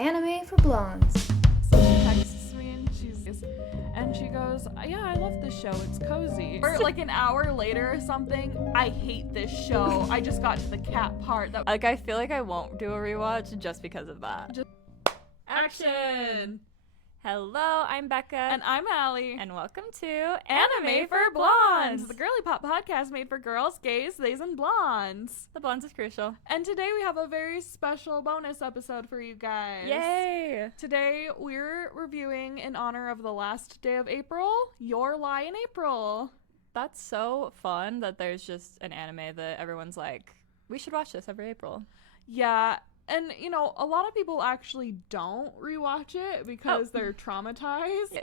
Anime for Blondes. So she texts me and she goes, yeah, I love this show. It's cozy. Or like an hour later or something, I hate this show. I just got to the cat part. Like, I feel like I won't do a rewatch just because of that. Action! Hello, I'm Becca. And I'm Allie. And welcome to Anime for Blondes, the girly pop podcast made for girls, gays, theys, and blondes. The blondes is crucial. And today we have a very special bonus episode for you guys. Yay! Today we're reviewing in honor of the last day of April, Your Lie in April. That's so fun that there's just an anime that everyone's like, we should watch this every April. Yeah. And, you know, a lot of people actually don't rewatch it because they're traumatized.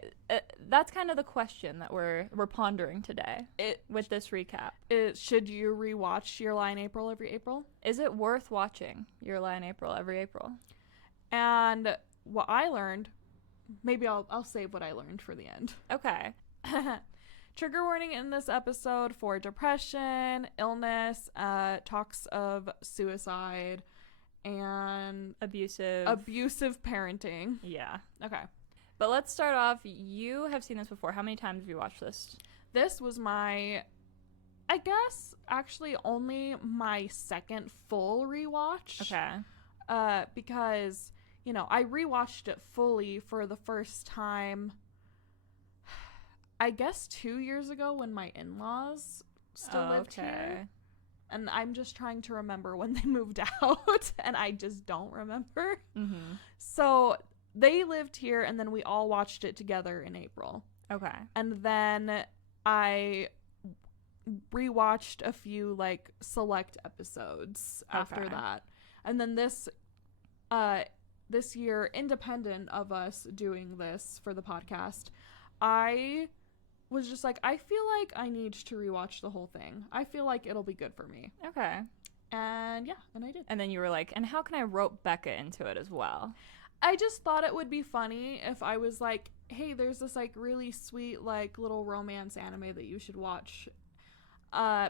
That's kind of the question that we're pondering today with this recap. Should you rewatch Your Lie in April every April? Is it worth watching Your Lie in April every April? And what I learned, maybe I'll save what I learned for the end. Okay. Trigger warning in this episode for depression, illness, talks of suicide, and abusive parenting. Yeah. Okay. But let's start off. You have seen this before. How many times have you watched this? This was I guess, actually only my second full rewatch. Okay. Because, you know, I rewatched it fully for the first time, I guess 2 years ago when my in-laws still lived here. And I'm just trying to remember when they moved out, and I just don't remember. Mm-hmm. So they lived here, and then we all watched it together in April. Okay. And then I rewatched a few, like, select episodes after that. And then this year, independent of us doing this for the podcast, I was just like, I feel like I need to rewatch the whole thing. I feel like it'll be good for me. Okay. And yeah, and I did. And then you were like, and how can I rope Becca into it as well? I just thought it would be funny if I was like, hey, there's this like really sweet like little romance anime that you should watch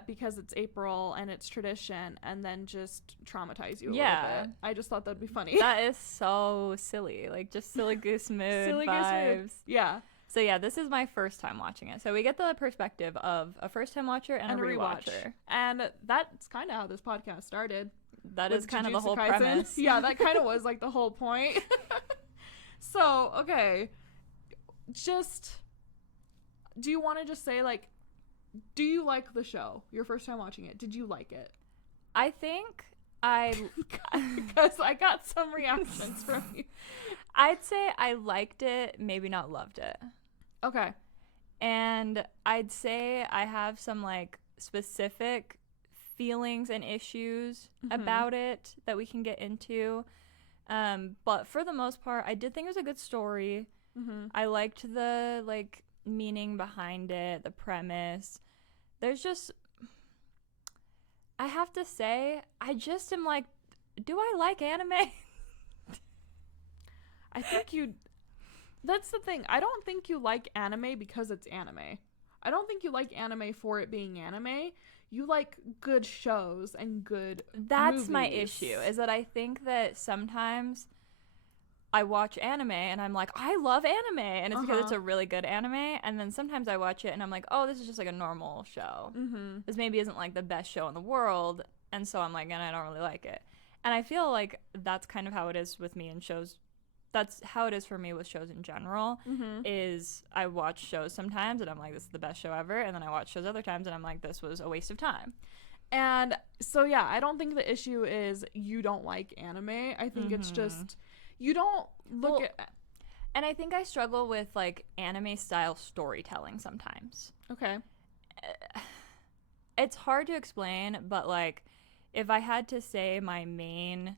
because it's April and it's tradition, and then just traumatize you a little bit. I just thought that'd be funny. That is so silly. Like, just silly goose mood vibes. Yeah. So yeah, this is my first time watching it. So we get the perspective of a first-time watcher and a rewatcher. And that's kind of how this podcast started. That is kind of the whole Kaisen. premise. Yeah, that kind of was like the whole point. So, okay. Just, do you want to just say, like, do you like the show? Your first time watching it. Did you like it? I think because I got some reactions from you. I'd say I liked it, maybe not loved it. Okay. And I'd say I have some like specific feelings and issues about it that we can get into. But for the most part, I did think it was a good story. I liked the like meaning behind it, the premise. There's just, I have to say, I just am like, do I like anime? I think that's the thing. I don't think you like anime because it's anime. I don't think you like anime for it being anime. You like good shows and good movies. My issue, is that I think that sometimes I watch anime and I'm like, I love anime, and it's because it's a really good anime, and then sometimes I watch it and I'm like, oh, this is just like a normal show. This maybe isn't like the best show in the world, and so I'm like, and I don't really like it. And I feel like that's kind of how it is with me in shows. That's how it is for me with shows in general, is I watch shows sometimes and I'm like, this is the best show ever, and then I watch shows other times and I'm like, this was a waste of time. And so yeah, I don't think the issue is you don't like anime. I think it's just you don't look at. And I think I struggle with like anime style storytelling sometimes. Okay. It's hard to explain, but like if I had to say my main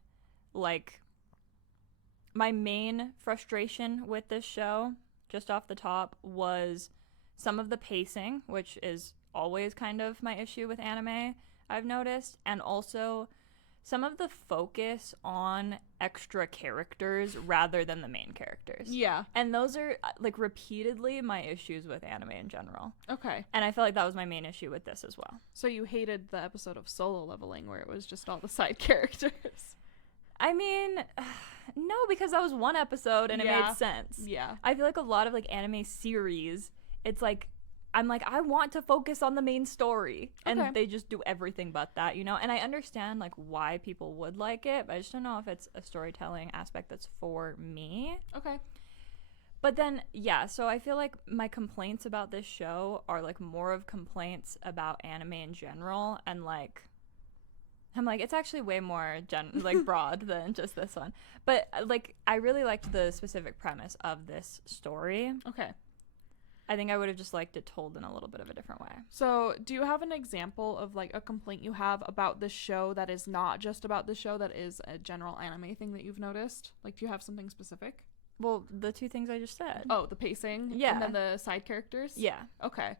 frustration with this show, just off the top, was some of the pacing, which is always kind of my issue with anime, I've noticed, and also some of the focus on extra characters rather than the main characters. Yeah. And those are, like, repeatedly my issues with anime in general. Okay. And I feel like that was my main issue with this as well. So you hated the episode of Solo Leveling where it was just all the side characters. I mean, no, because that was one episode and it made sense. Yeah. I feel like a lot of like anime series, it's like, I'm like, I want to focus on the main story. And they just do everything but that, you know? And I understand like why people would like it, but I just don't know if it's a storytelling aspect that's for me. Okay. But then, yeah, so I feel like my complaints about this show are like more of complaints about anime in general, and like I'm like, it's actually way more like broad than just this one. But like I really liked the specific premise of this story. Okay. I think I would have just liked it told in a little bit of a different way. So do you have an example of like a complaint you have about this show that is not just about the show, that is a general anime thing that you've noticed? Like, do you have something specific? Well, the two things I just said. Oh, the pacing? Yeah. And then the side characters? Yeah. Okay.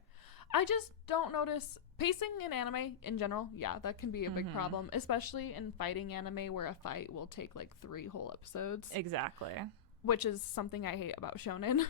I just don't notice pacing in anime in general. Yeah, that can be a big problem, especially in fighting anime where a fight will take like 3 whole episodes. Exactly. Which is something I hate about shonen.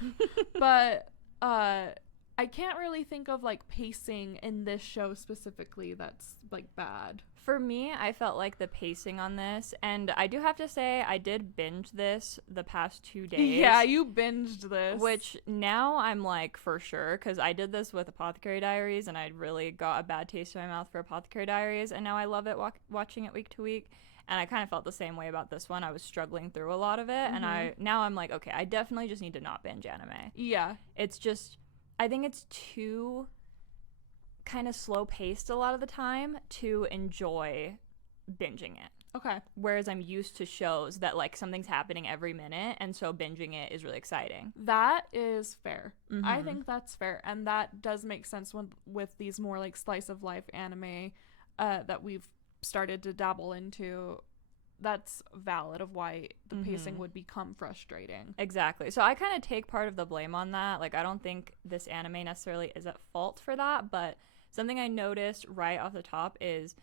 But I can't really think of like pacing in this show specifically that's like bad. For me, I felt like the pacing on this, and I do have to say I did binge this the past 2 days. Yeah, you binged this. Which now I'm like for sure, because I did this with Apothecary Diaries, and I really got a bad taste in my mouth for Apothecary Diaries, and now I love it watching it week to week. And I kind of felt the same way about this one. I was struggling through a lot of it, and now I'm like, okay, I definitely just need to not binge anime. Yeah. It's just, I think it's too kind of slow paced a lot of the time to enjoy binging it. Okay. Whereas I'm used to shows that like something's happening every minute, and so binging it is really exciting. That is fair. I think that's fair, and that does make sense with these more like slice of life anime that we've started to dabble into. That's valid of why the pacing would become frustrating. Exactly. So I kind of take part of the blame on that. Like, I don't think this anime necessarily is at fault for that, but something I noticed right off the top is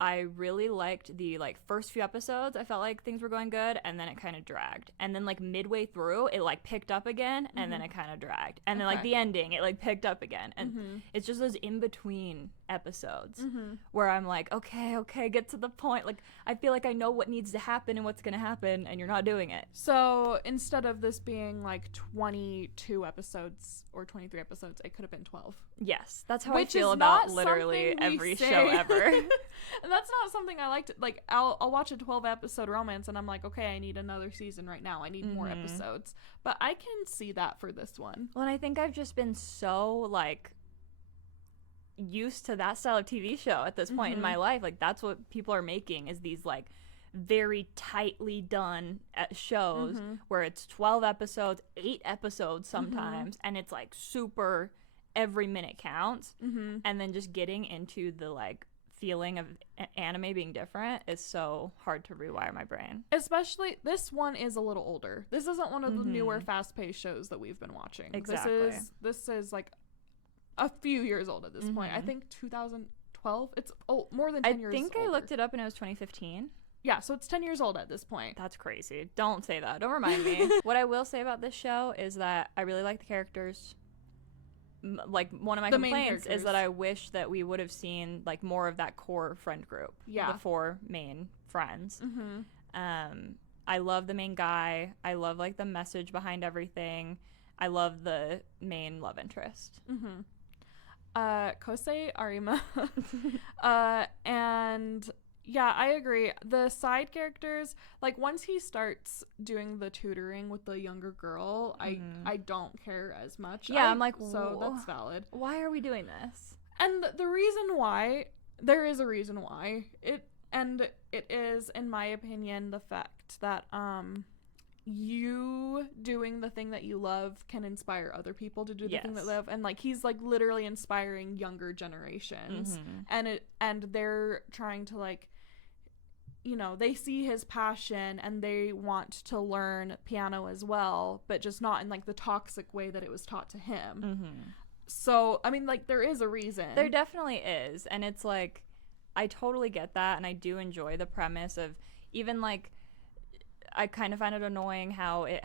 I really liked the like first few episodes. I felt like things were going good, and then it kind of dragged. And then like midway through, it like picked up again, and then it kind of dragged. And then like the ending, it like picked up again. And it's just those in between episodes where I'm like, okay, get to the point. Like, I feel like I know what needs to happen and what's gonna happen, and you're not doing it. So instead of this being like 22 episodes or 23 episodes, it could have been 12. Yes, that's how I feel about literally every show ever. And that's not something I like to, like, I'll watch a 12 episode romance and I'm like, okay, I need another season right now. I need more episodes. But I can see that for this one. Well, and I think I've just been so like used to that style of TV show at this point in my life. Like, that's what people are making, is these like very tightly done shows where it's 12 episodes, 8 episodes sometimes, and it's like super every minute counts. And then just getting into the like feeling of anime being different is so hard to rewire my brain. Especially this one is a little older. This isn't one of the newer fast-paced shows that we've been watching. Exactly. This is like a few years old at this point. I think 2012. It's more than 10 years I think older. I looked it up and it was 2015. Yeah, so it's 10 years old at this point. That's crazy. Don't say that. Don't remind me. What I will say about this show is that I really like the characters. Like, one of my complaints is that I wish that we would have seen like more of that core friend group. Yeah. The 4 main friends. I love the main guy. I love like the message behind everything. I love the main love interest. Kosei Arima. And yeah, I agree. The side characters, like, once he starts doing the tutoring with the younger girl, I don't care as much. Yeah, I'm like, so that's valid. Why are we doing this? And the reason why, there is a reason why. It is, in my opinion, the fact that you doing the thing that you love can inspire other people to do the thing that they love. And like, he's like literally inspiring younger generations, and they're trying to like, you know, they see his passion and they want to learn piano as well, but just not in like the toxic way that it was taught to him. So I mean, like, there is a reason. There definitely is. And it's like, I totally get that, and I do enjoy the premise of, even like, I kind of find it annoying how it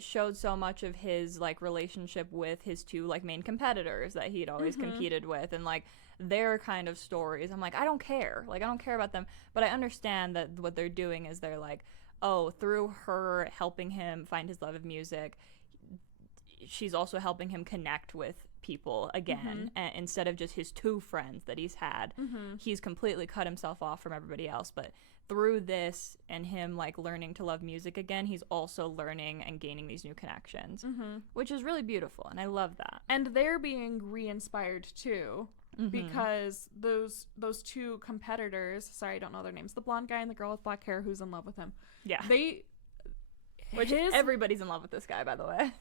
showed so much of his like relationship with his 2 like main competitors that he'd always competed with, and like their kind of stories. I'm like, I don't care. Like, I don't care about them. But I understand that what they're doing is they're like, oh, through her helping him find his love of music, she's also helping him connect with people again. And instead of just his 2 friends that he's had, he's completely cut himself off from everybody else. But through this and him like learning to love music again, he's also learning and gaining these new connections, which is really beautiful, and I love that. And they're being re-inspired too, because those 2 competitors, sorry, I don't know their names, the blonde guy and the girl with black hair who's in love with him, everybody's in love with this guy, by the way.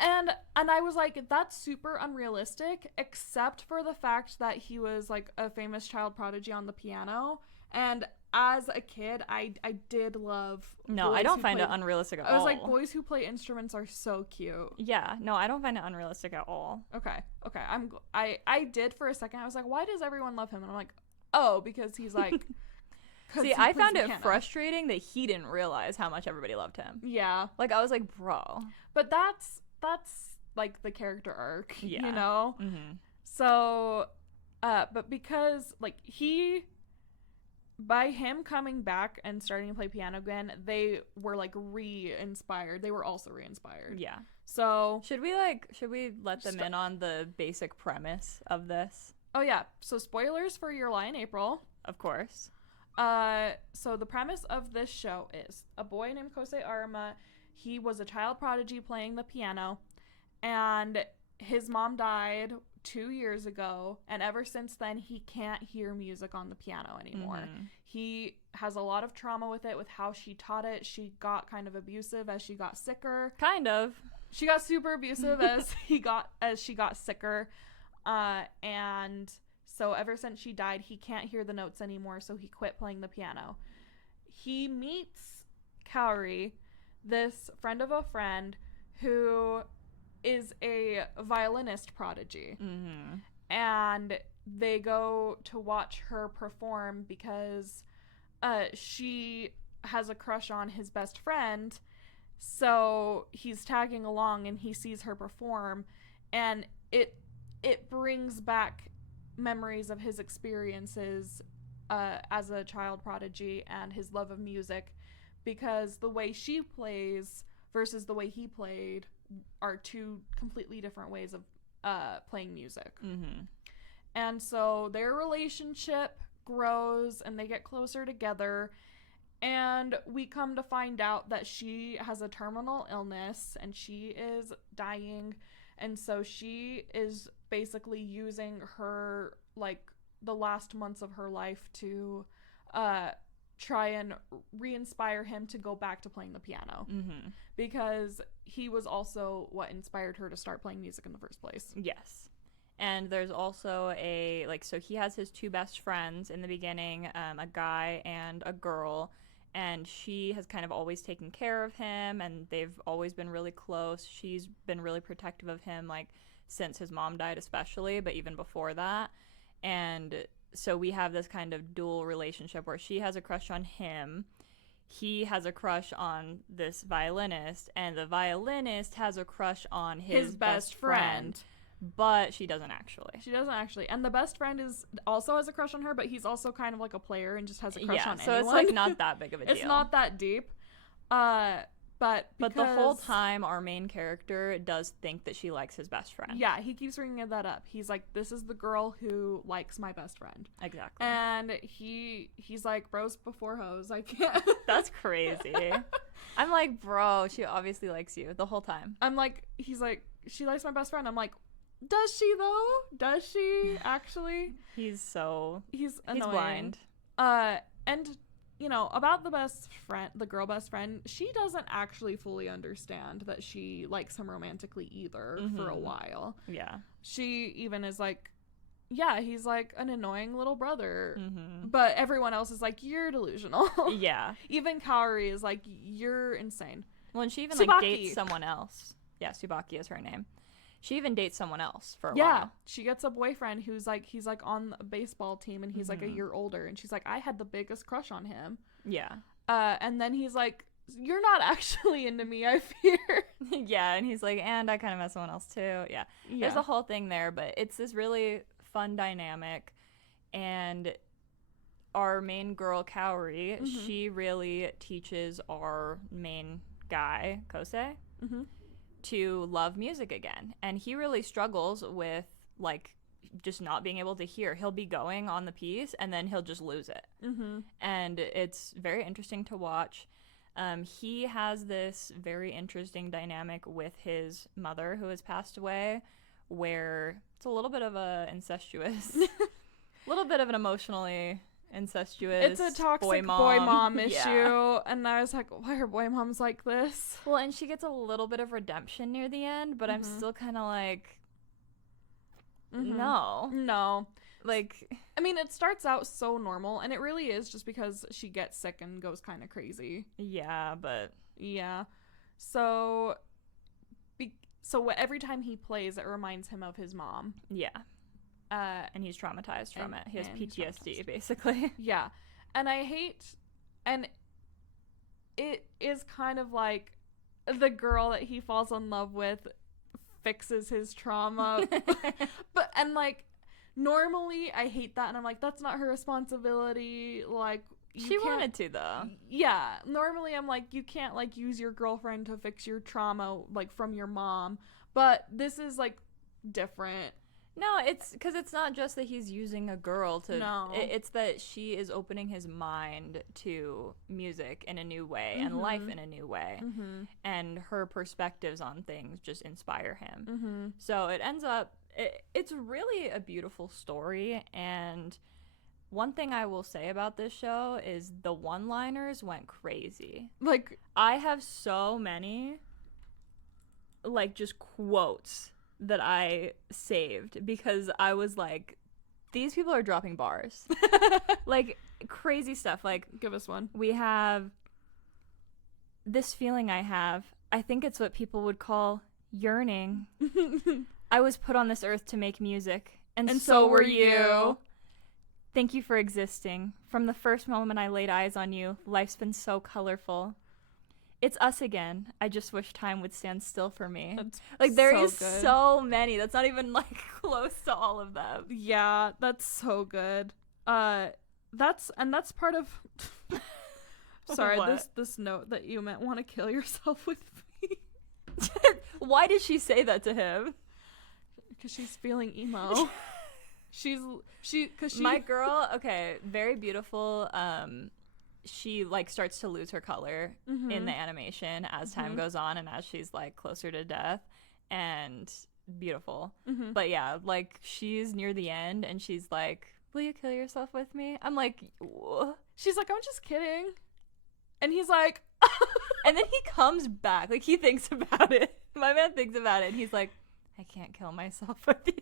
And I was like, that's super unrealistic, except for the fact that he was like a famous child prodigy on the piano. And as a kid, I did love No, I don't find it unrealistic at all. I was like, boys who play instruments are so cute. Yeah, no, I don't find it unrealistic at all. Okay. I did for a second. I was like, why does everyone love him? And I'm like, oh, because he's like... See, I found it frustrating that he didn't realize how much everybody loved him. Yeah. Like, I was like, bro. But that's like the character arc, yeah. You know? So, but because, like, by him coming back and starting to play piano again, they were like re-inspired. They were also re-inspired. Yeah. So should we let them in on the basic premise of this? Oh yeah. So spoilers for Your Lie in April. Of course. So the premise of this show is a boy named Kosei Aruma. He was a child prodigy playing the piano, and his mom died 2 years ago, and ever since then he can't hear music on the piano anymore. He has a lot of trauma with it, with how she taught it. She got kind of abusive as she got sicker. Kind of. She got super abusive as she got sicker. And so ever since she died, he can't hear the notes anymore, so he quit playing the piano. He meets Kaori, this friend of a friend, who is a violinist prodigy. And they go to watch her perform because she has a crush on his best friend. So he's tagging along and he sees her perform, and it brings back memories of his experiences as a child prodigy and his love of music, because the way she plays versus the way he played are 2 completely different ways of playing music. And so their relationship grows and they get closer together, and we come to find out that she has a terminal illness and she is dying, and so she is basically using her, like, the last months of her life to try and re-inspire him to go back to playing the piano, because he was also what inspired her to start playing music in the first place. Yes. And there's also so he has his 2 best friends in the beginning, a guy and a girl, and she has kind of always taken care of him, and they've always been really close. She's been really protective of him, like, since his mom died especially, but even before that. And so we have this kind of dual relationship where she has a crush on him, he has a crush on this violinist, and the violinist has a crush on his best friend. But she doesn't actually. And the best friend also has a crush on her, but he's also kind of like a player and just has a crush on anyone. So it's like not that big of a deal. It's not that deep. But the whole time our main character does think that she likes his best friend. Yeah, he keeps bringing that up. He's like, this is the girl who likes my best friend. Exactly. And he's like, bros before hoes. I can't. That's crazy. I'm like, bro, she obviously likes you the whole time. I'm like, he's like, she likes my best friend. I'm like, does she though? Does she actually? He's annoying. He's blind. And you know, about the girl best friend, she doesn't actually fully understand that she likes him romantically either for a while. Yeah. She even is like, yeah, he's like an annoying little brother. But everyone else is like, you're delusional. Yeah. Even Kaori is like, you're insane. Well, and she even Tsubaki. like dates someone else. Yeah, Tsubaki is her name. She even dates someone else for a while. Yeah, she gets a boyfriend who's like, he's like on a baseball team and he's like a year older, and she's like, I had the biggest crush on him. Yeah. And then he's like, you're not actually into me, I fear. Yeah, and he's like, and I kind of met someone else too. Yeah. There's a whole thing there, but it's this really fun dynamic. And our main girl, Kaori, she really teaches our main guy, Kosei, to love music again. And he really struggles with, like, just not being able to hear. He'll be going on the piece, and then he'll just lose it. And it's very interesting to watch. He has this very interesting dynamic with his mother, who has passed away, where it's a little bit of a incestuous, little bit of an emotionally incestuous, it's a toxic boy mom issue. And I was like, why are boy moms like this? Well, and she gets a little bit of redemption near the end, but I'm still kind of like, no, like, I mean, it starts out so normal, and it really is just because she gets sick and goes kind of crazy. Yeah, but yeah, so every time he plays, it reminds him of his mom. Yeah. And he's traumatized from it. He has PTSD, basically. Yeah. And I hate... And it is kind of like the girl that he falls in love with fixes his trauma. And, like, normally I hate that. And I'm like, that's not her responsibility. Like, she wanted to, though. Yeah. Normally I'm like, you can't, like, use your girlfriend to fix your trauma, like, from your mom. But this is, like, different. No, it's because it's not just that he's using a girl to... No. It's that she is opening his mind to music in a new way and life in a new way. And her perspectives on things just inspire him. So it ends up... It's really a beautiful story. And one thing I will say about this show is the one-liners went crazy. Like, I have so many, like, just quotes that I saved because I was like, these people are dropping bars. Like, crazy stuff. Like, give us one. We have this feeling I think it's what people would call yearning. I was put on this earth to make music, and so were you. Thank you for existing. From the first moment I laid eyes on you, life's been so colorful. It's us again. I just wish time would stand still for me. That's like, there so is good. So many. That's not even, like, close to all of them. Yeah, that's so good. That's part of... Sorry, this note that you meant want to kill yourself with me. Why did she say that to him? Because she's feeling emo. My girl, okay, very beautiful, she, like, starts to lose her color in the animation as time goes on and as she's, like, closer to death, and beautiful. But yeah, like, she's near the end and she's like, will you kill yourself with me? I'm like, whoa. She's like, I'm just kidding. And he's like, and then he comes back, like, he thinks about it. My man thinks about it and he's like, I can't kill myself with you.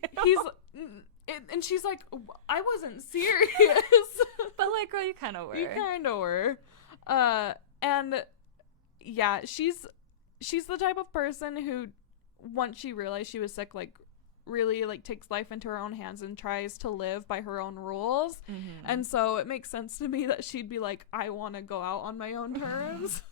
And she's like, I wasn't serious. But, like, girl, you kind of were. You kind of were. And yeah, she's the type of person who, once she realized she was sick, like, really, like, takes life into her own hands and tries to live by her own rules. And so it makes sense to me that she'd be like, I want to go out on my own terms.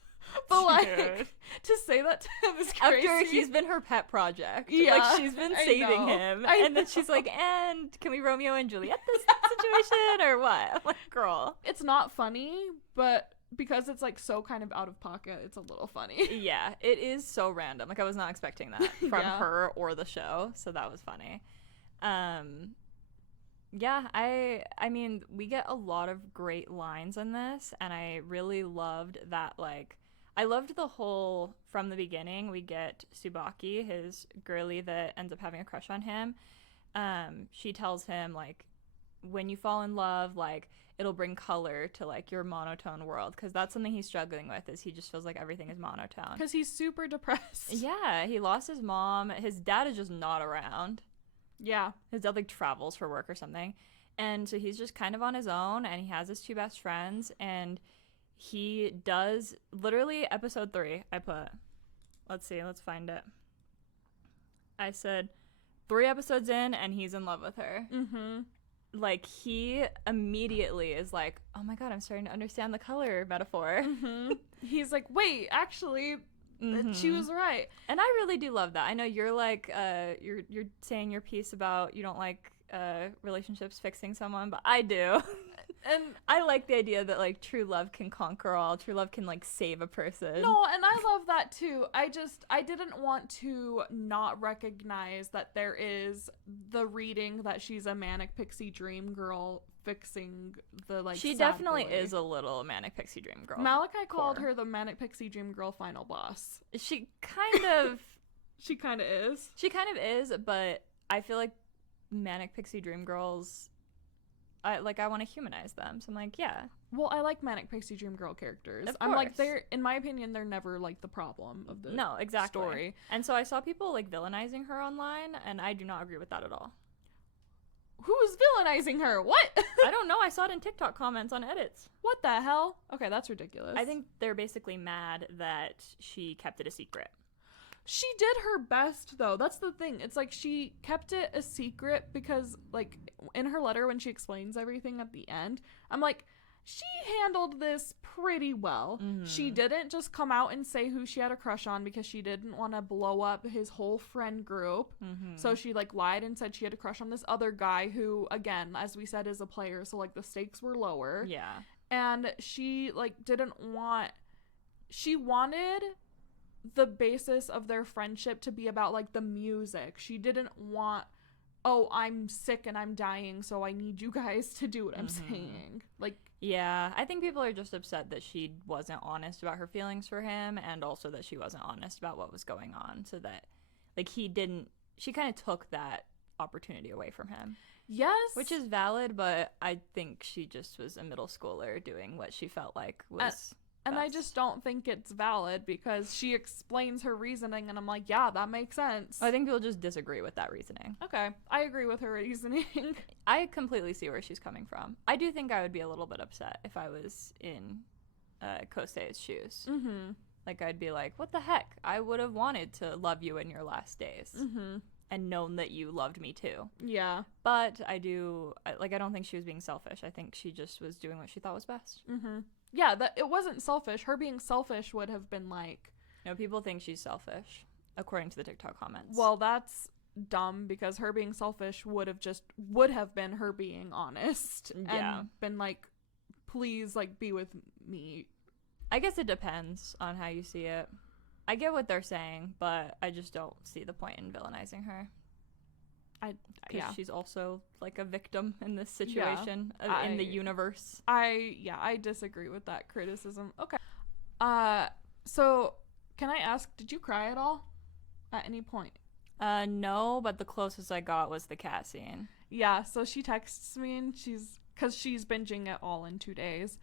But, like, to say that to him is crazy. After he's been her pet project. Yeah, like, she's been saving him. And then she's like, and can we Romeo and Juliet this situation or what? I'm like, girl. It's not funny, but because it's, like, so kind of out of pocket, it's a little funny. Yeah, it is so random. Like, I was not expecting that from her or the show, so that was funny. Yeah, I mean, we get a lot of great lines in this, and I really loved that, like, I loved the whole, from the beginning, we get Tsubaki, his girly that ends up having a crush on him. She tells him, like, when you fall in love, like, it'll bring color to, like, your monotone world, because that's something he's struggling with, is he just feels like everything is monotone. Because he's super depressed. Yeah, he lost his mom. His dad is just not around. Yeah. His dad, like, travels for work or something. And so he's just kind of on his own, and he has his two best friends, and he does, literally, episode 3, I put, let's find it. I said, 3 episodes in, and he's in love with her. Like, he immediately is like, oh my god, I'm starting to understand the color metaphor. He's like, wait, actually, she was right. And I really do love that. I know you're like, you're saying your piece about you don't like relationships fixing someone, but I do. And I like the idea that, like, true love can conquer all. True love can, like, save a person. No, and I love that too. I didn't want to not recognize that there is the reading that she's a manic pixie dream girl fixing the, like, she sad definitely boy. is a little manic pixie dream girl. Malachi called her the manic pixie dream girl final boss. She kind of... She kind of is. She kind of is, but I feel like manic pixie dream girls... I want to humanize them. So I'm like, yeah. Well, I like manic pixie dream girl characters. Of course. I'm like, they're, in my opinion, they're never like the problem of the story. And so I saw people like villainizing her online, and I do not agree with that at all. Who was villainizing her? What? I don't know. I saw it in TikTok comments on edits. What the hell? Okay, that's ridiculous. I think they're basically mad that she kept it a secret. She did her best, though. That's the thing. It's like she kept it a secret because, like, in her letter when she explains everything at the end, I'm like, she handled this pretty well. Mm-hmm. She didn't just come out and say who she had a crush on because she didn't want to blow up his whole friend group. Mm-hmm. So she, like, lied and said she had a crush on this other guy who, again, as we said, is a player. So, like, the stakes were lower. Yeah. And she, like, she wanted the basis of their friendship to be about, like, the music. She didn't want, oh, I'm sick and I'm dying, so I need you guys to do what I'm saying. Like, yeah, I think people are just upset that she wasn't honest about her feelings for him, and also that she wasn't honest about what was going on, so that, like, she kind of took that opportunity away from him. Yes. Which is valid, but I think she just was a middle schooler doing what she felt like was... And I just don't think it's valid because she explains her reasoning and I'm like, yeah, that makes sense. I think people just disagree with that reasoning. Okay. I agree with her reasoning. I completely see where she's coming from. I do think I would be a little bit upset if I was in Kosei's shoes. Mm-hmm. Like, I'd be like, what the heck? I would have wanted to love you in your last days. Mm-hmm. And known that you loved me too. Yeah. But I don't think she was being selfish. I think she just was doing what she thought was best. Mm-hmm. Yeah, it wasn't selfish. Her being selfish would have been like... No, people think she's selfish, according to the TikTok comments. Well, that's dumb because her being selfish would have been her being honest. Yeah. And been like, please, like, be with me. I guess it depends on how you see it. I get what they're saying, but I just don't see the point in villainizing her. Because she's also, like, a victim in this situation, in the universe. I disagree with that criticism. Okay. So, can I ask, did you cry at all? At any point? No, but the closest I got was the cat scene. Yeah, so she texts me, and because she's binging it all in 2 days.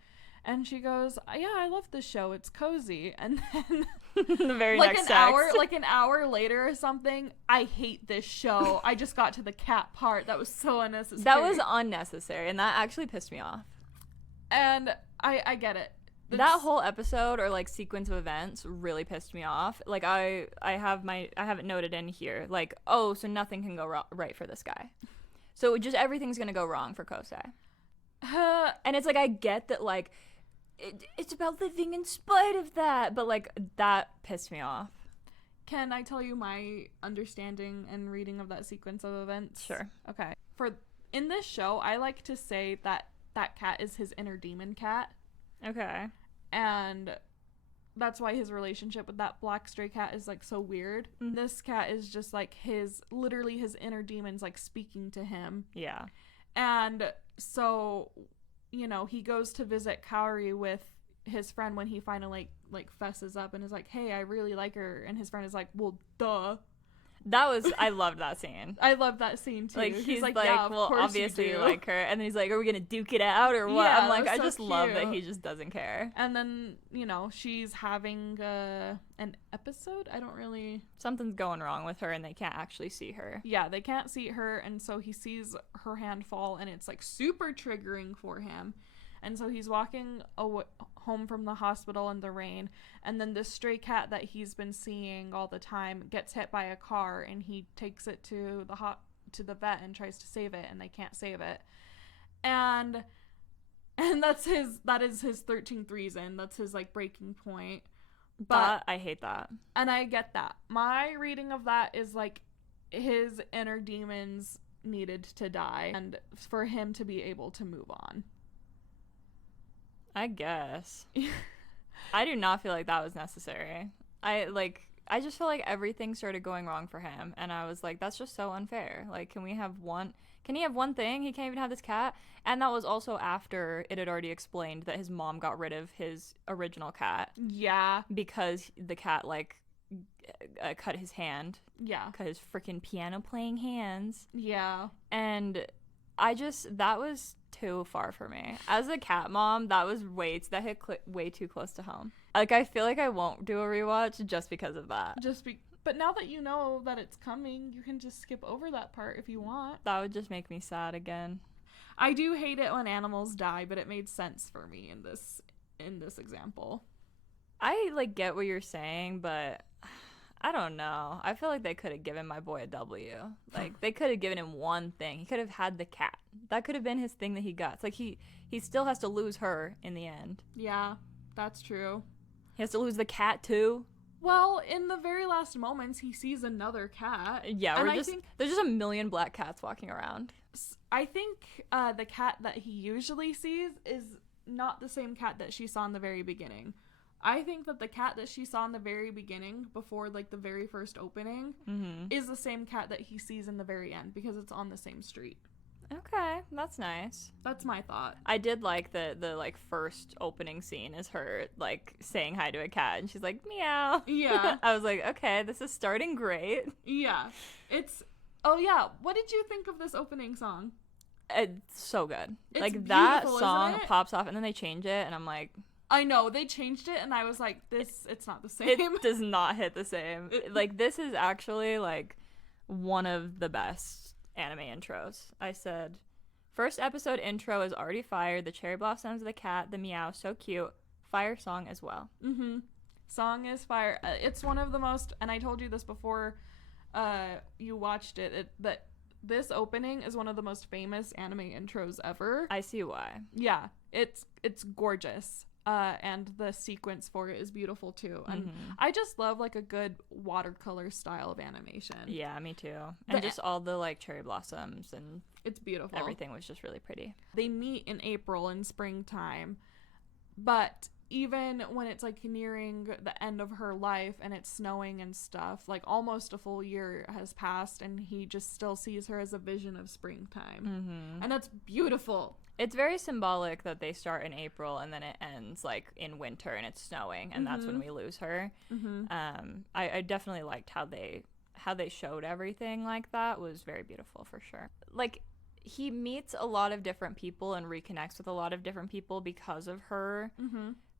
And she goes, yeah, I love this show. It's cozy. And then the very next text. Like an hour later or something, I hate this show. I just got to the cat part. That was so unnecessary. That was unnecessary, and that actually pissed me off. And I get it. That whole episode or, like, sequence of events really pissed me off. Like, I have it noted in here. Like, oh, so nothing can go right for this guy. So just everything's going to go wrong for Kosei. And it's like, I get that, like, it's about living in spite of that, but, like, that pissed me off. Can I tell you my understanding and reading of that sequence of events? Sure. Okay. In this show, I like to say that cat is his inner demon cat. Okay. And that's why his relationship with that black stray cat is, like, so weird. Mm-hmm. This cat is just, like, literally his inner demons, like, speaking to him. Yeah. And so, you know, he goes to visit Kaori with his friend when he finally, like fesses up and is like, hey, I really like her. And his friend is like, well, duh. I loved that scene. I love that scene, too. Like, he's like, yeah, well, obviously you like her. And then he's like, are we going to duke it out or what? Yeah, I'm like, I just love that he just doesn't care. And then, you know, she's having an episode? Something's going wrong with her and they can't actually see her. Yeah, they can't see her. And so he sees her hand fall and it's, like, super triggering for him. And so he's walking home from the hospital in the rain, and then this stray cat that he's been seeing all the time gets hit by a car, and he takes it to the vet and tries to save it, and they can't save it. And that is his 13th reason. That's his, like, breaking point. But I hate that. And I get that. My reading of that is, like, his inner demons needed to die and for him to be able to move on. I guess. I do not feel like that was necessary. I just feel like everything started going wrong for him, and I was like, that's just so unfair. Like, can he have one thing? He can't even have this cat. And that was also after it had already explained that his mom got rid of his original cat. Yeah. Because the cat, like, cut his hand. Yeah. Cut his freaking piano playing hands. Yeah. And that was too far for me. As a cat mom, that hit way too close to home. Like, I feel like I won't do a rewatch just because of that. But now that you know that it's coming, you can just skip over that part if you want. That would just make me sad again. I do hate it when animals die, but it made sense for me in this example. I, like, get what you're saying, but I don't know. I feel like they could have given my boy a W. Like, they could have given him one thing. He could have had the cat. That could have been his thing that he got. It's like he still has to lose her in the end. Yeah, that's true. He has to lose the cat, too. Well, in the very last moments, he sees another cat. Yeah, there's just a million black cats walking around. I think the cat that he usually sees is not the same cat that she saw in the very beginning. I think that the cat that she saw in the very beginning, before, like, the very first opening, is the same cat that he sees in the very end, because it's on the same street. Okay, that's nice. That's my thought. I did like the like first opening scene is her like saying hi to a cat and she's like meow. Yeah. I was like, okay, this is starting great. Yeah. Oh yeah, what did you think of this opening song? It's so good. It's like that song isn't it? pops off and then they change it and I'm like, I know, they changed it and I was like, it's not the same. It does not hit the same. Like, this is actually like one of the best anime intros. I said, first episode intro is already fire. The cherry blossoms, the cat, the meow, so cute. Fire song as well. Song is fire. It's one of the most, and I told you this before you watched it, that this opening is one of the most famous anime intros ever. I see why. Yeah, it's gorgeous. And the sequence for it is beautiful too. And I just love like a good watercolor style of animation. Yeah, me too. And just all the like cherry blossoms and it's beautiful. Everything was just really pretty. They meet in April in springtime, but even when it's like nearing the end of her life and it's snowing and stuff, like almost a full year has passed and he just still sees her as a vision of springtime. And that's beautiful. It's very symbolic that they start in April and then it ends like in winter and it's snowing and that's when we lose her. I definitely liked how they showed everything like that. Was very beautiful for sure. Like, he meets a lot of different people and reconnects with a lot of different people because of her.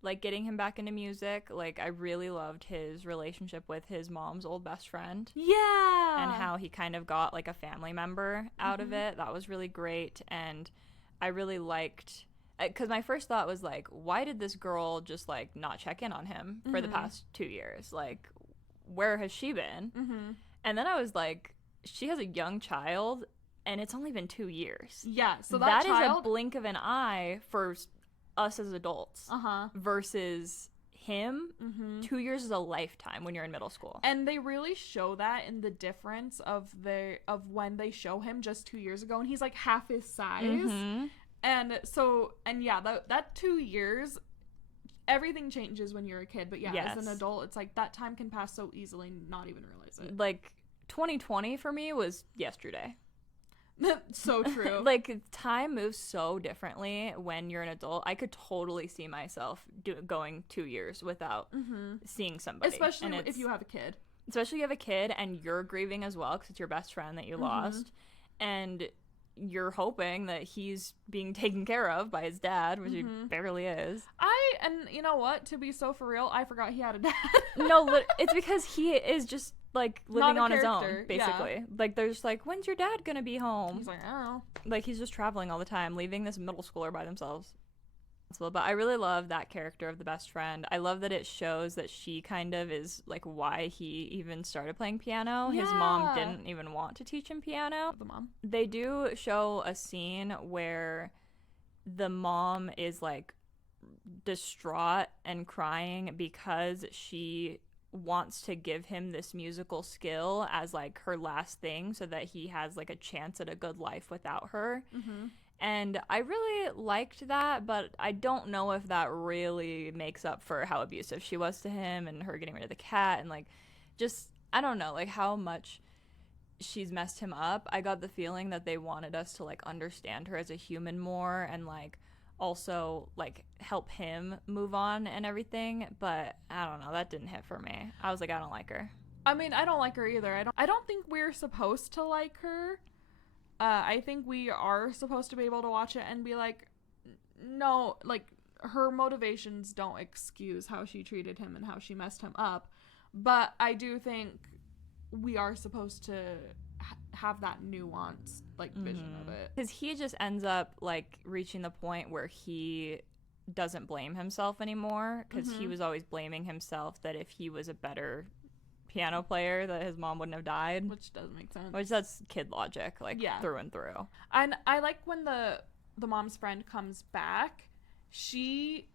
Like, getting him back into music. Like, I really loved his relationship with his mom's old best friend. Yeah. And how he kind of got like a family member out of it. That was really great. And I really liked, because my first thought was like, why did this girl just like not check in on him for the past 2 years? Like, where has she been? And then I was like, she has a young child and it's only been 2 years. Yeah, so that is a blink of an eye for us as adults versus him. 2 years is a lifetime when you're in middle school. And they really show that in the difference of when they show him just 2 years ago and he's like half his size. And yeah, that 2 years, everything changes when you're a kid, but yeah, as an adult it's like that time can pass so easily and not even realize it. Like, 2020 for me was yesterday. So true. Like, time moves so differently when you're an adult. I could totally see myself going 2 years without seeing somebody. Especially if you have a kid. Especially if you have a kid and you're grieving as well because it's your best friend that you lost. And you're hoping that he's being taken care of by his dad, which he barely is. And you know what? To be so for real, I forgot he had a dad. No, it's because he is just like living on his own, basically. Yeah. Like, there's like, when's your dad gonna be home? He's like, I don't know. Like, he's just traveling all the time, leaving this middle schooler by themselves. But I really love that character of the best friend. I love that it shows that she kind of is like why he even started playing piano. Yeah. His mom didn't even want to teach him piano. The mom. They do show a scene where the mom is like distraught and crying because she wants to give him this musical skill as like her last thing so that he has like a chance at a good life without her. And I really liked that, but I don't know if that really makes up for how abusive she was to him and her getting rid of the cat and like just I don't know like how much she's messed him up. I got the feeling that they wanted us to like understand her as a human more and like also like help him move on and everything, but I don't know, that didn't hit for me. I was like, I don't like her. I mean, I don't like her either. I don't think we're supposed to like her. I think we are supposed to be able to watch it and be like, no, like her motivations don't excuse how she treated him and how she messed him up, but I do think we are supposed to have that nuanced like vision of it, because he just ends up like reaching the point where he doesn't blame himself anymore, because he was always blaming himself that if he was a better piano player that his mom wouldn't have died, which does make sense, which that's kid logic, like through and through. And I like when the mom's friend comes back, she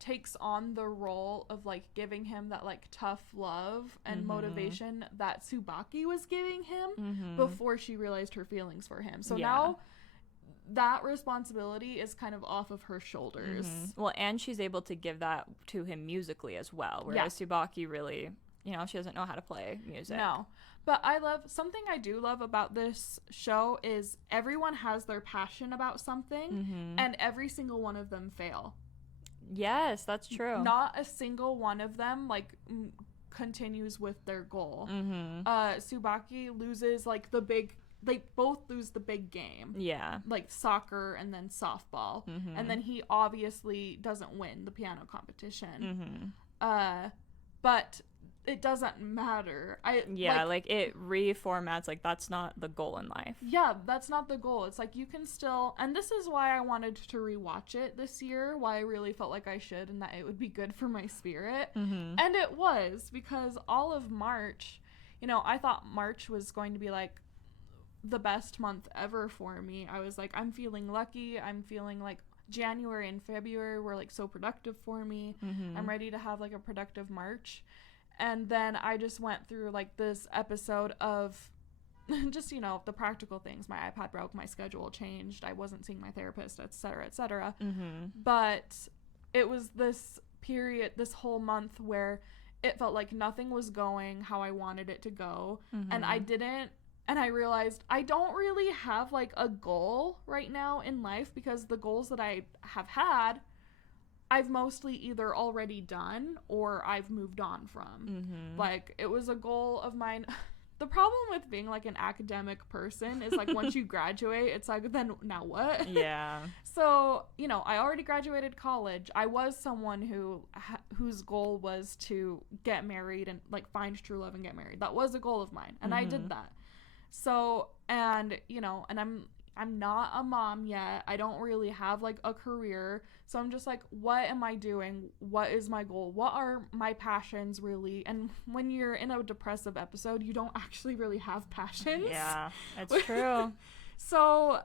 takes on the role of like giving him that like tough love and motivation that Tsubaki was giving him before she realized her feelings for him. So now that responsibility is kind of off of her shoulders. Well, and she's able to give that to him musically as well, whereas Tsubaki really, you know, she doesn't know how to play music. No. But something I do love about this show is everyone has their passion about something and every single one of them fail. Yes, that's true. Not a single one of them like continues with their goal. Tsubaki loses like they both lose the big game. Yeah. Like soccer and then softball. And then he obviously doesn't win the piano competition. But it doesn't matter. Like it reformats, like that's not the goal in life. Yeah, that's not the goal. It's like you can still, and this is why I wanted to rewatch it this year, why I really felt like I should and that it would be good for my spirit. And it was, because all of March, you know, I thought March was going to be like the best month ever for me. I was like, I'm feeling lucky. I'm feeling like January and February were like so productive for me. I'm ready to have like a productive March. And then I just went through like this episode of just, you know, the practical things. My iPad broke, my schedule changed, I wasn't seeing my therapist, etc., etc. But it was this period, this whole month where it felt like nothing was going how I wanted it to go. And I realized I don't really have like a goal right now in life, because the goals that I have had, I've mostly either already done or I've moved on from. Like, it was a goal of mine. The problem with being like an academic person is like once you graduate, it's like, then now what? Yeah. So, you know, I already graduated college. I was someone whose goal was to get married and like find true love and get married. That was a goal of mine, and I did that. So, and you know, and I'm not a mom yet. I don't really have like a career. So I'm just like, what am I doing? What is my goal? What are my passions really? And when you're in a depressive episode, you don't actually really have passions. Yeah, that's true. So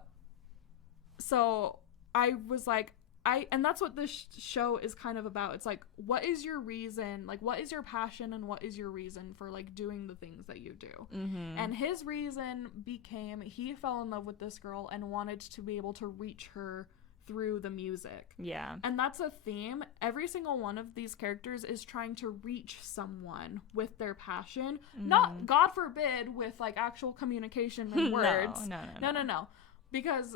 I was like, and that's what this show is kind of about. It's like, what is your reason? Like, what is your passion and what is your reason for like doing the things that you do? And his reason became, he fell in love with this girl and wanted to be able to reach her through the music. Yeah. And that's a theme. Every single one of these characters is trying to reach someone with their passion. Not, God forbid, with like actual communication and words. No. Because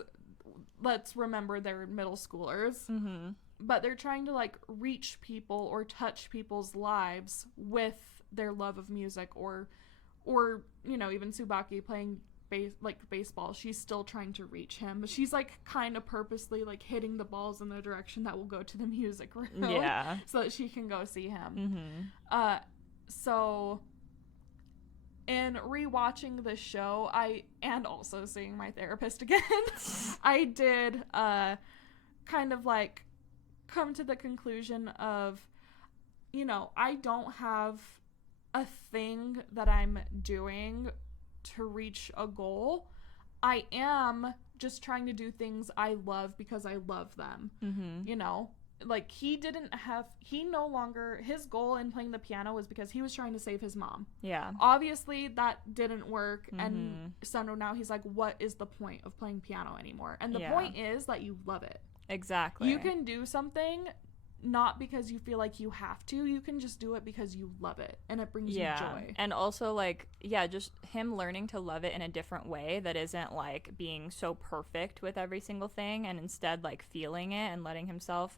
let's remember they're middle schoolers. But they're trying to like reach people or touch people's lives with their love of music, or you know, even Tsubaki playing baseball, she's still trying to reach him, but she's like kind of purposely like hitting the balls in the direction that will go to the music room, so that she can go see him. So in rewatching the show, and also seeing my therapist again, I did kind of like come to the conclusion of, you know, I don't have a thing that I'm doing to reach a goal. I am just trying to do things I love because I love them. You know, like, he no longer, his goal in playing the piano was because he was trying to save his mom. Yeah. Obviously, that didn't work, and so now he's like, what is the point of playing piano anymore? And the point is that you love it. Exactly. You can do something not because you feel like you have to. You can just do it because you love it, and it brings you joy. And also, like, just him learning to love it in a different way that isn't, like, being so perfect with every single thing, and instead, like, feeling it and letting himself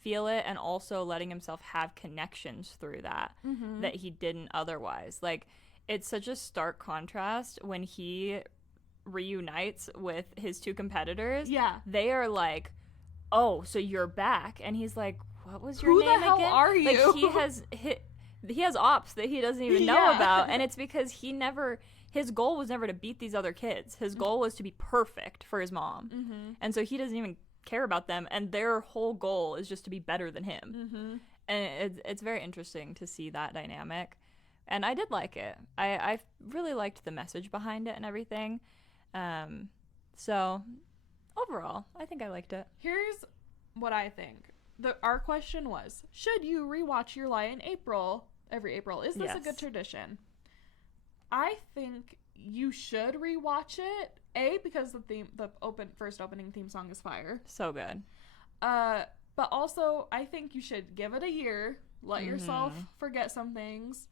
feel it, and also letting himself have connections through that that he didn't otherwise. Like, it's such a stark contrast when he reunites with his two competitors. Yeah. They are like, oh, so you're back. And he's like, what was your name again? Who the hell are you? Like, he has ops that he doesn't even know about, and it's because his goal was never to beat these other kids. His goal was to be perfect for his mom. And so he doesn't even care about them, and their whole goal is just to be better than him. And it's very interesting to see that dynamic, and I did like it. I really liked the message behind it and everything. So overall, I think I liked it. Here's what I think. Our question was, should you rewatch Your Lie in April, every April? Is this a good tradition? I think you should rewatch it. Because the first opening theme song is fire. So good. But also, I think you should give it a year, let yourself forget some things,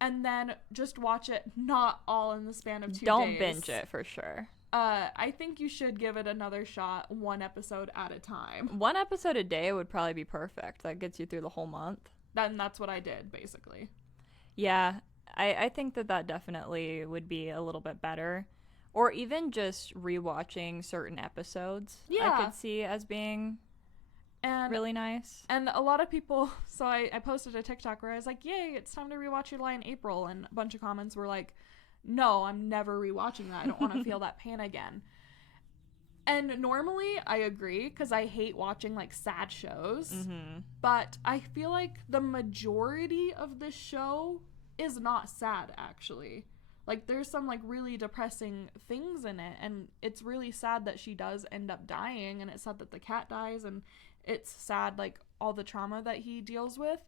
and then just watch it not all in the span of 2 days. Don't binge it, for sure. I think you should give it another shot, one episode at a time. One episode a day would probably be perfect. That gets you through the whole month. Then that's what I did, basically. Yeah, I think that definitely would be a little bit better. Or even just rewatching certain episodes, I could see as being really nice. And a lot of people, so I posted a TikTok where I was like, yay, it's time to rewatch Your Lie in April. And a bunch of comments were like, no, I'm never rewatching that. I don't want to feel that pain again. And normally I agree, because I hate watching, like, sad shows. But I feel like the majority of this show is not sad, actually. Like, there's some, like, really depressing things in it, and it's really sad that she does end up dying, and it's sad that the cat dies, and it's sad, like, all the trauma that he deals with.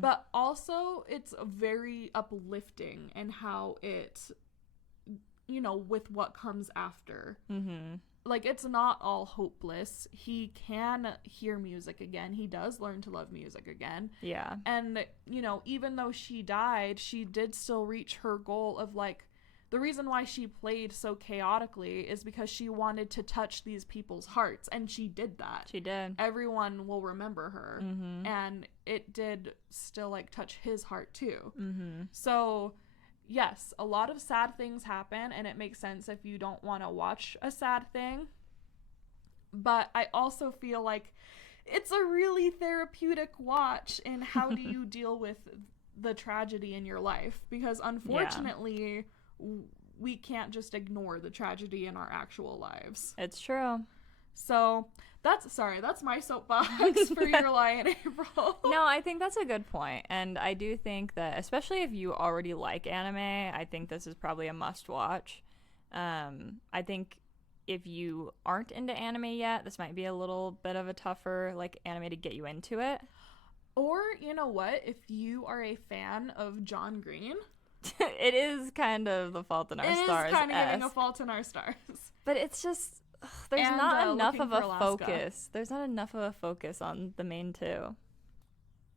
But also, it's very uplifting in how it, with what comes after. Like, it's not all hopeless. He can hear music again. He does learn to love music again. Yeah. And, even though she died, she did still reach her goal of, like, the reason why she played so chaotically is because she wanted to touch these people's hearts. And she did that. She did. Everyone will remember her. And it did still, like, touch his heart, too. So, yes, a lot of sad things happen, and it makes sense if you don't want to watch a sad thing. But I also feel like it's a really therapeutic watch in how do you deal with the tragedy in your life. Because unfortunately, we can't just ignore the tragedy in our actual lives. It's true. So that's my soapbox for Your Lie in April. No, I think that's a good point. And I do think that, especially if you already like anime, I think this is probably a must watch. I think if you aren't into anime yet, this might be a little bit of a tougher, like, anime to get you into it. Or, you know what? If you are a fan of John Green. It is kind of The Fault in Our Stars. It is kind of giving A Fault in Our Stars. But it's just, there's not enough of a focus. There's not enough of a focus on the main two.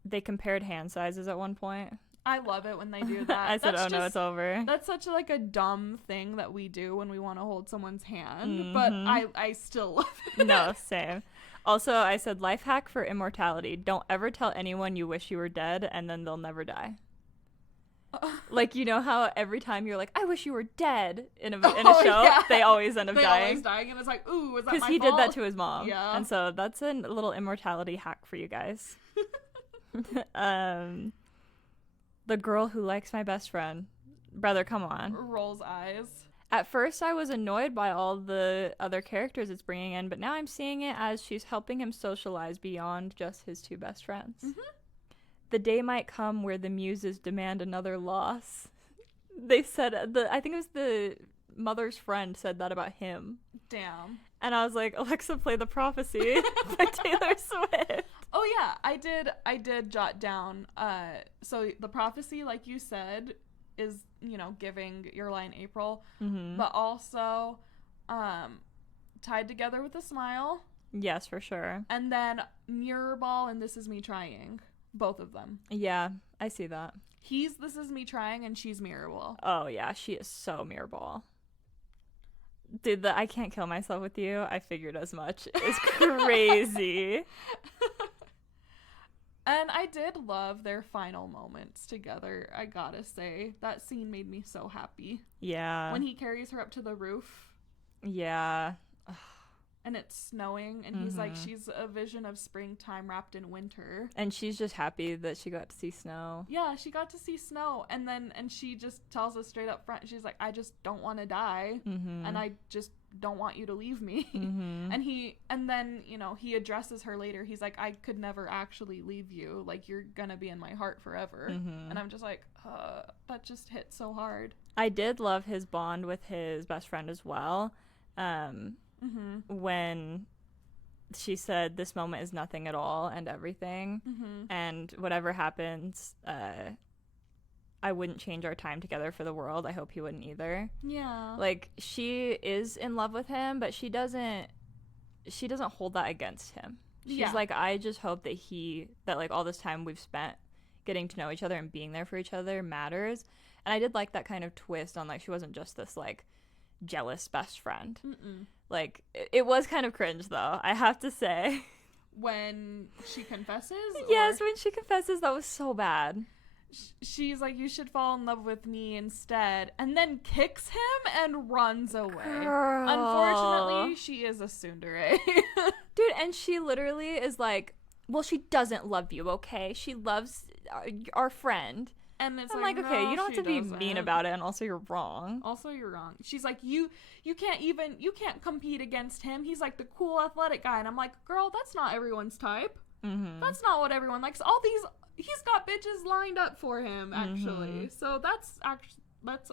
They compared hand sizes at one point. I love it when they do that. I said, no, it's over. That's such, like, a dumb thing that we do when we want to hold someone's hand. But I still love it. No, same. Also, I said, life hack for immortality. Don't ever tell anyone you wish you were dead, and then they'll never die. Like, you know how every time you're like, I wish you were dead in a show, they always end up dying. They always dying, and it's like, ooh, is that my fault? Because he did that to his mom. Yeah. And so that's a little immortality hack for you guys. The girl who likes my best friend. Brother, come on. Rolls eyes. At first, I was annoyed by all the other characters it's bringing in, but now I'm seeing it as she's helping him socialize beyond just his two best friends. The day might come where the muses demand another loss. They said, I think it was the mother's friend said that about him. Damn. And I was like, Alexa, play The Prophecy by Taylor Swift. Oh yeah, I did jot down. So the prophecy, like you said, is, you know, giving your line April, but also tied together with a smile. Yes, for sure. And then mirror ball and this is me trying. Both of them. Yeah, I see that. He's this is me trying and she's mirror ball. Oh yeah, she is so mirror ball. Dude, the I can't kill myself with you, I figured as much. It's crazy. And I did love their final moments together, I gotta say. That scene made me so happy. Yeah. When he carries her up to the roof. Yeah. And it's snowing, and he's like, she's a vision of springtime wrapped in winter. And she's just happy that she got to see snow. Yeah, she got to see snow. And she just tells us straight up front, she's like, I just don't want to die. And I just don't want you to leave me. And then, you know, he addresses her later. He's like, I could never actually leave you. Like, you're gonna be in my heart forever. And I'm just like, that just hit so hard. I did love his bond with his best friend as well. When she said this moment is nothing at all and everything, and whatever happens, I wouldn't change our time together for the world. I hope he wouldn't either. Yeah. Like, she is in love with him, but she doesn't hold that against him. She's like, I just hope that like all this time we've spent getting to know each other and being there for each other matters. And I did like that kind of twist on, like, she wasn't just this like jealous best friend. Like, it was kind of cringe, though, I have to say. When she confesses? Yes, when she confesses, that was so bad. She's like, you should fall in love with me instead, and then kicks him and runs away. Girl. Unfortunately, she is a tsundere. Dude, and she literally is like, well, she doesn't love you, okay? She loves our friend. And it's I'm like, okay, no, you don't have to be doesn't. mean about it, and also you're wrong. Also, you're wrong. She's like, you can't compete against him. He's like the cool athletic guy. And I'm like, girl, that's not everyone's type. That's not what everyone likes. He's got bitches lined up for him, actually. So that's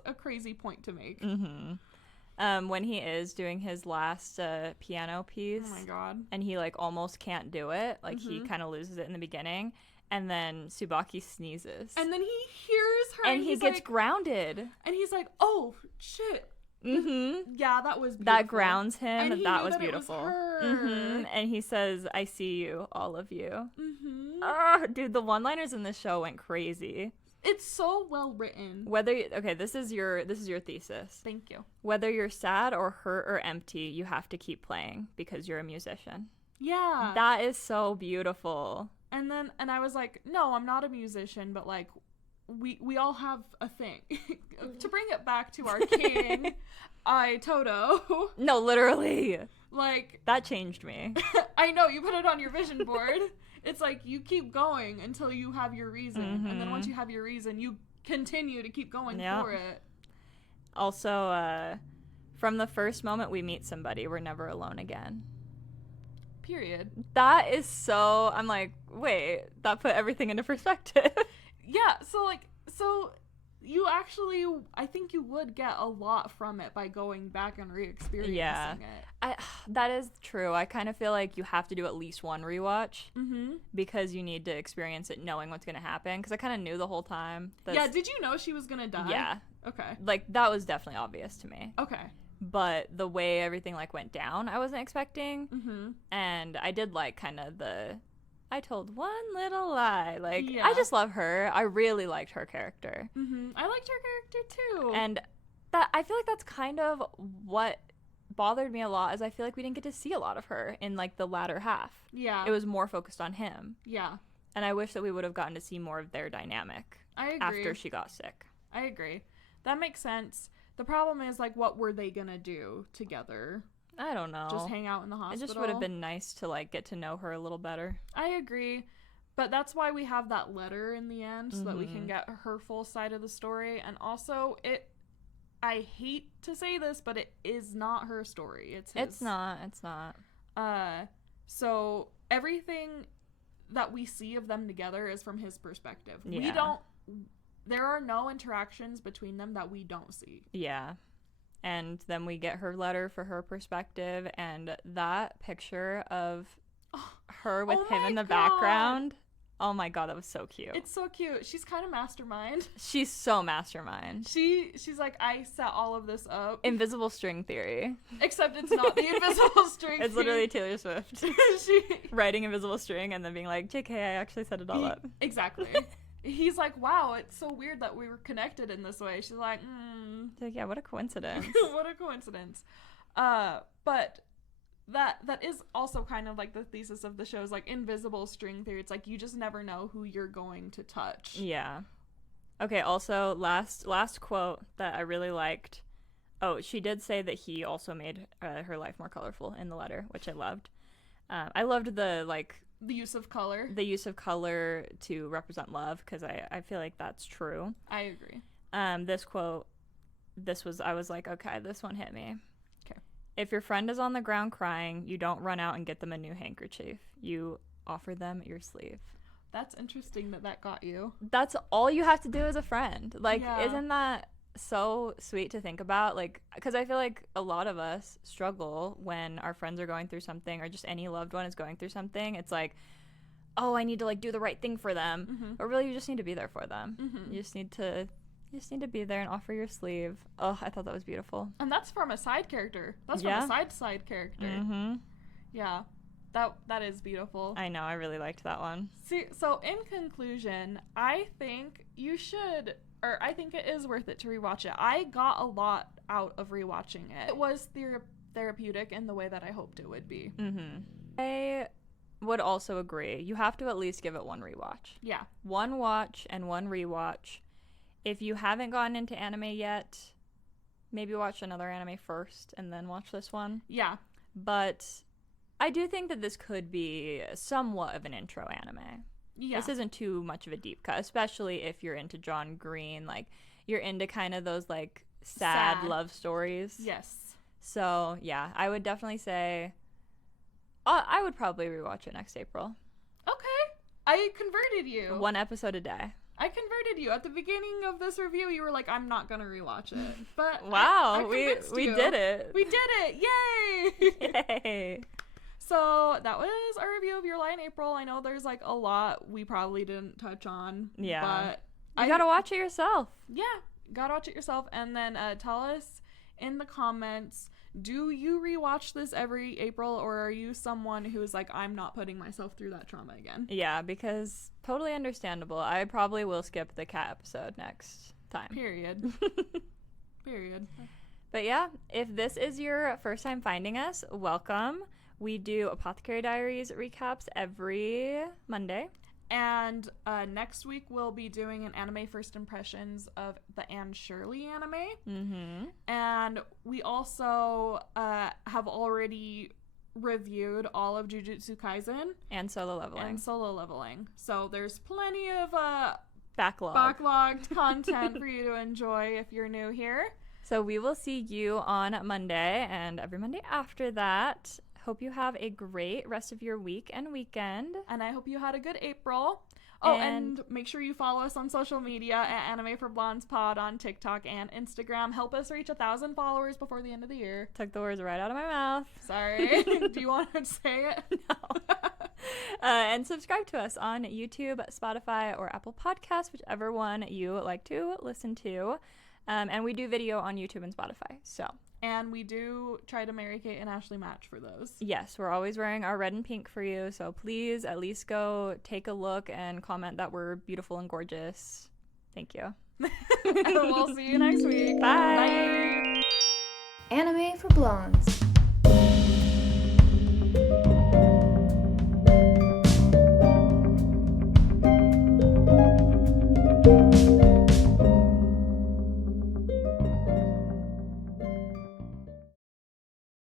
a crazy point to make. When he is doing his last piano piece. Oh my god. And he like almost can't do it. Like he kind of loses it in the beginning. And then Tsubaki sneezes. And then he hears her. And he gets grounded. And he's like, oh, shit. Yeah, that was beautiful. That grounds him. And that was that beautiful. It was her. And he says, I see you, all of you. Oh, dude, the one-liners in this show went crazy. It's so well written. Okay, this is your thesis. Thank you. Whether you're sad or hurt or empty, you have to keep playing because you're a musician. Yeah. That is so beautiful. And I was like, no, I'm not a musician, but like we all have a thing. To bring it back to our king, Toto. No, literally. Like, that changed me. I know, you put it on your vision board. It's like you keep going until you have your reason. And then once you have your reason, you continue to keep going for it. Also, from the first moment we meet somebody, we're never alone again. Period. That is so... I'm like, wait, that put everything into perspective. Yeah, so you actually... I think you would get a lot from it by going back and re-experiencing it. That is true. I kind of feel like you have to do at least one rewatch because you need to experience it knowing what's going to happen, because I kind of knew the whole time. Yeah, did you know she was going to die? Yeah. Okay. Like, that was definitely obvious to me. Okay. But the way everything like went down, I wasn't expecting. And I did like kind of I told one little lie. Like, I just love her. I really liked her character. I liked her character too. And that I feel like that's kind of what bothered me a lot, is I feel like we didn't get to see a lot of her in like the latter half. Yeah. It was more focused on him. Yeah. And I wish that we would have gotten to see more of their dynamic. I agree. After she got sick. I agree. That makes sense. The problem is, like, what were they gonna do together? I don't know. Just hang out in the hospital? It just would have been nice to, like, get to know her a little better. I agree. But that's why we have that letter in the end, so that we can get her full side of the story. And also, I hate to say this, but it is not her story. It's his. It's not. So everything that we see of them together is from his perspective. Yeah. There are no interactions between them that we don't see. Yeah. And then we get her letter for her perspective, and that picture of her with him in the God. background. Oh my God, that was so cute. It's so cute. She's kind of mastermind. She's so mastermind. She's like, I set all of this up. Invisible string theory. Except it's not the invisible string. It's literally Taylor Swift writing invisible string and then being like, JK, I actually set it all up. Exactly. He's like, wow, it's so weird that we were connected in this way. She's like, Like, yeah, what a coincidence. What a coincidence. But that is also kind of like the thesis of the show, is like invisible string theory. It's like you just never know who you're going to touch. Yeah. Okay, also last quote that I really liked. Oh, she did say that he also made her life more colorful in the letter, which I loved. I loved the use of color. The use of color to represent love, because I feel like that's true. I agree. This quote, I was like, okay, this one hit me. Okay. If your friend is on the ground crying, you don't run out and get them a new handkerchief. You offer them your sleeve. That's interesting that got you. That's all you have to do as a friend. Like, yeah. Isn't that so sweet to think about? Like, because I feel like a lot of us struggle when our friends are going through something, or just any loved one is going through something. It's like, oh, I need to like do the right thing for them. Mm-hmm. But really, you just need to be there for them. Mm-hmm. You just need to be there and offer your sleeve. Oh, I thought that was beautiful. And that's from a side character. That's from a side character. Mm-hmm. Yeah. That is beautiful. I know, I really liked that one. See, so in conclusion, I think you should, or I think it is worth it to rewatch it. I got a lot out of rewatching it. It was therapeutic in the way that I hoped it would be. Mm-hmm. I would also agree. You have to at least give it one rewatch. Yeah. One watch and one rewatch. If you haven't gotten into anime yet, maybe watch another anime first and then watch this one. Yeah. But I do think that this could be somewhat of an intro anime. Yeah. This isn't too much of a deep cut, especially if you're into John Green. Like, you're into kind of those, like, sad love stories. Yes. So, yeah, I would definitely say I would probably rewatch it next April. Okay. I converted you. One episode a day. I converted you. At the beginning of this review, you were like, I'm not going to rewatch it. But wow, I we you. did it. We did it. Yay! Yay. So that was our review of Your Lie in April. I know there's like a lot we probably didn't touch on. Yeah. But you gotta watch it yourself. Yeah, gotta watch it yourself. And then tell us in the comments, do you rewatch this every April, or are you someone who's like, I'm not putting myself through that trauma again? Yeah, because totally understandable. I probably will skip the cat episode next time. Period. Period. But yeah, if this is your first time finding us, welcome. We do Apothecary Diaries recaps every Monday. And next week we'll be doing an anime first impressions of the Anne Shirley anime. Mm-hmm. And we also have already reviewed all of Jujutsu Kaisen. And Solo Leveling. So there's plenty of backlogged content for you to enjoy if you're new here. So we will see you on Monday and every Monday after that. Hope you have a great rest of your week and weekend. And I hope you had a good April. Oh, and make sure you follow us on social media at Anime for Blondes Pod on TikTok and Instagram. Help us reach 1,000 followers before the end of the year. Took the words right out of my mouth. Sorry. Do you want to say it? No. And subscribe to us on YouTube, Spotify, or Apple Podcasts, whichever one you like to listen to. And we do video on YouTube and Spotify, so... And we do try to Mary Kate and Ashley match for those. Yes, we're always wearing our red and pink for you. So please at least go take a look and comment that we're beautiful and gorgeous. Thank you. And we'll see you next week. Bye. Anime for Blondes.